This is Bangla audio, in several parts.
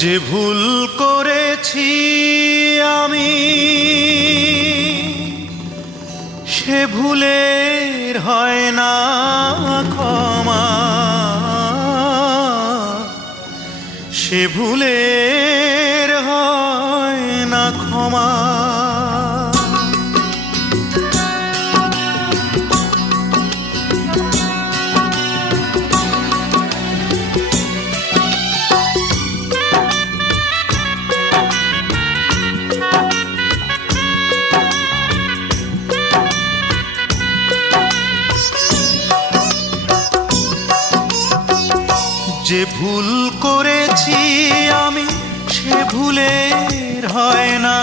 যে ভুল করেছি আমি সে ভুলের হয় না ক্ষমা, সে ভুলের হয় না ক্ষমা। যে ভুল করেছি আমি সে ভুলের হয় না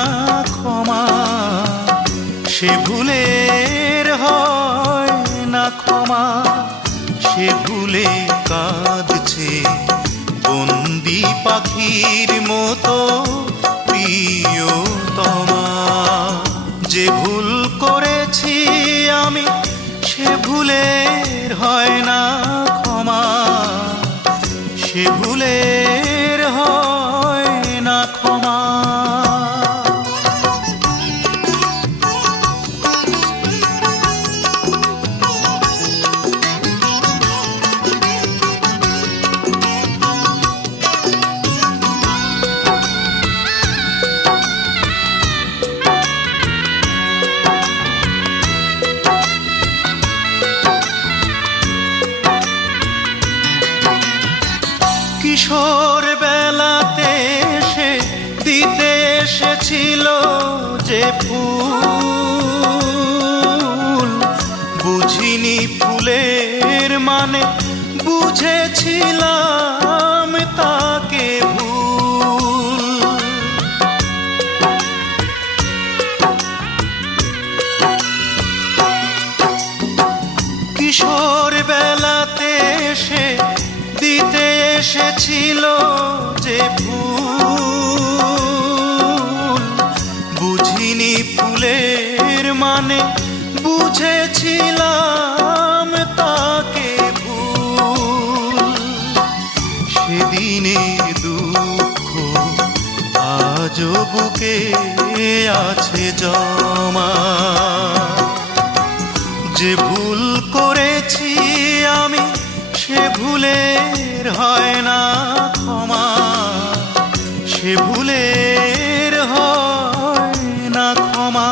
ক্ষমা, সে ভুলের হয় না ক্ষমা। সে ভুলে কাঁদছে বন্দি পাখির মতো প্রিয়তমা। যে ভুল করেছি আমি সে ভুলের হয় না ক্ষমা, সে ভুলের হয় না ক্ষমা। কিশোর বেলাতে সে দিতে এসেছিল যে ফুল, বুঝিনি ফুলের মানে, বুঝেছিলাম তাকে ভুল। কিশোর বেলাতে সে দিতে এসেছিল যে ফুল, বুঝিনি ফুলের মানে, বুঝেছিলাম তাকে ভুল। সেদিনের দুঃখ আজও বুকে আছে জমা। যে ভুল করেছি আমি সে ভুলের হয় না ক্ষমা, সে ভুলের হয় না ক্ষমা।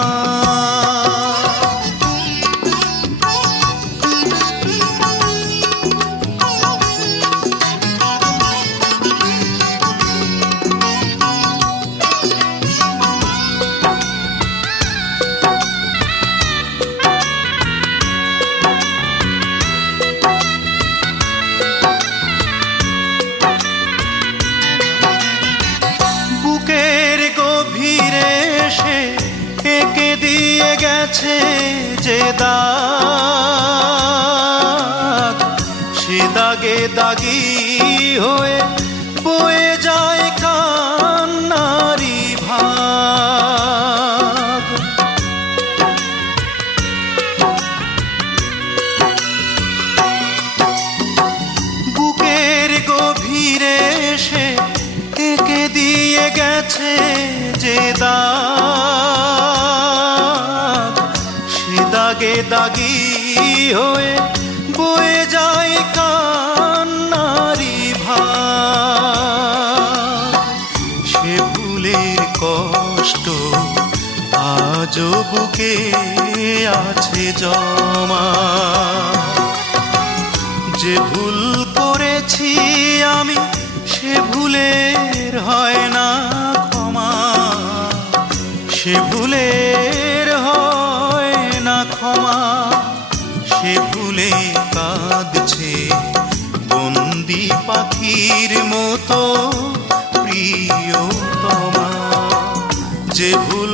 বুকের গভীরে সে এঁকে দিয়ে গেছে যে দাগ, সে দাগে দাগি হয়ে বয়ে যায় কান্নারি ভাগ। বুকের গভীরে সে এঁকে দিয়ে গেছে যে দাগ, সে দাগে দাগি হয়ে বয়ে যায় কান্নারি ভাগ। সে ভুলের কষ্ট আজও বুকে আছে জমা। যে ভুল করেছি আমি সে ভুলের হয় না ক্ষমা, সে ভুলের হয় না ক্ষমা। সে ভুলে কাঁদছে বন্দি পাখির মতো প্রিয়তমা। যে ভুল